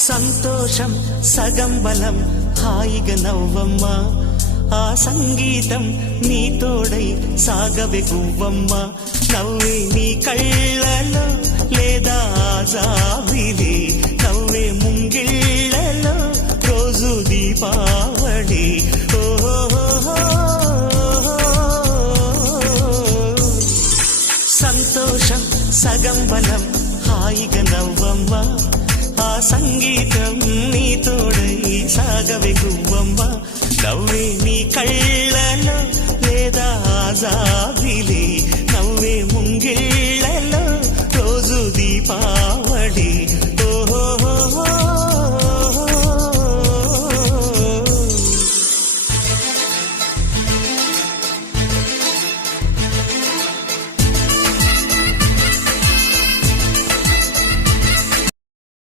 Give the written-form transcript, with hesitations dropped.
సంతోషం సగం బలం హాయిగా నవ్వమ్మా ఆ సంగీతం నీ తోడై సాగవే గువ్వమ్మ నవ్వే నీ కళ్ళలో లేదా జాబిలి నవ్వే ముంగిళ్ళలో రోజు దీపావళి సంతోషం సగం బలం హాయిగా నవ్వమ్మ ఆ సంగీతం